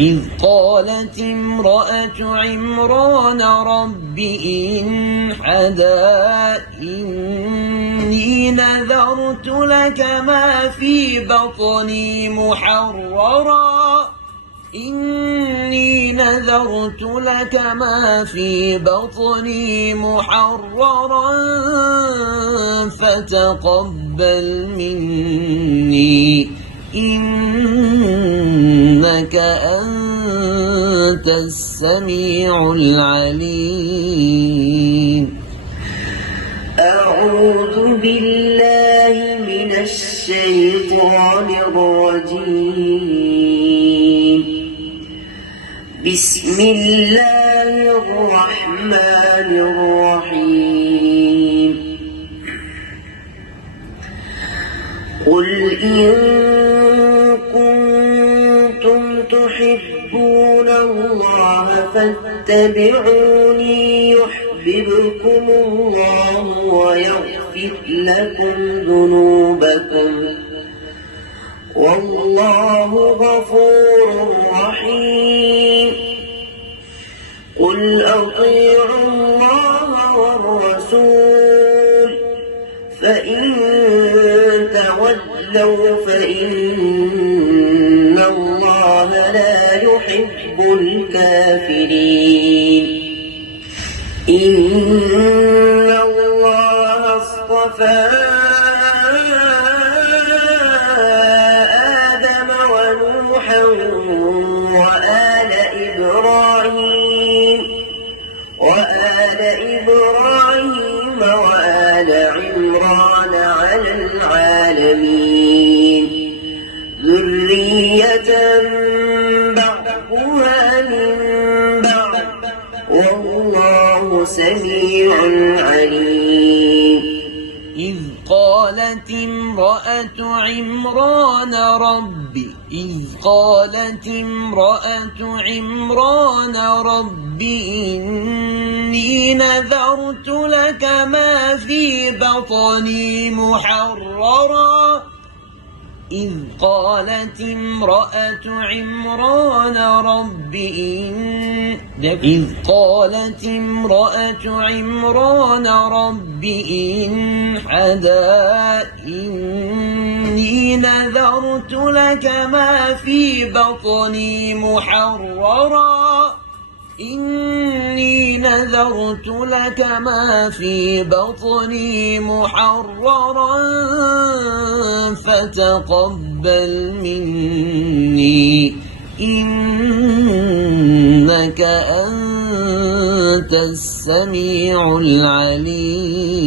إذ قالت امرأة عمران رب إني نذرت لك ما في بطني محررا فتقبل مني إنك أنت السميع العليم. أعوذ بالله من الشيطان الرجيم. بسم الله الرحمن الرحيم. قل إن كنتم تحبون الله فاتبعوني يحببكم الله ويغفر لكم ذنوبكم والله غفور رحيم. قل أطيعوا الله والرسول فإن تولوا فإن الله لا يحب الكافرين. إن الله اصطفى آدم ونوحا وآل إبراهيم وآل عمران على العالمين ذرية بعضها من بعض والله سميع عليم. إذ قالت امرأة عمران رب إني نذرت لك ما في بطني محررا إني نذرت لك ما في بطني محررا فتقبل مني إنك أنت السميع العليم.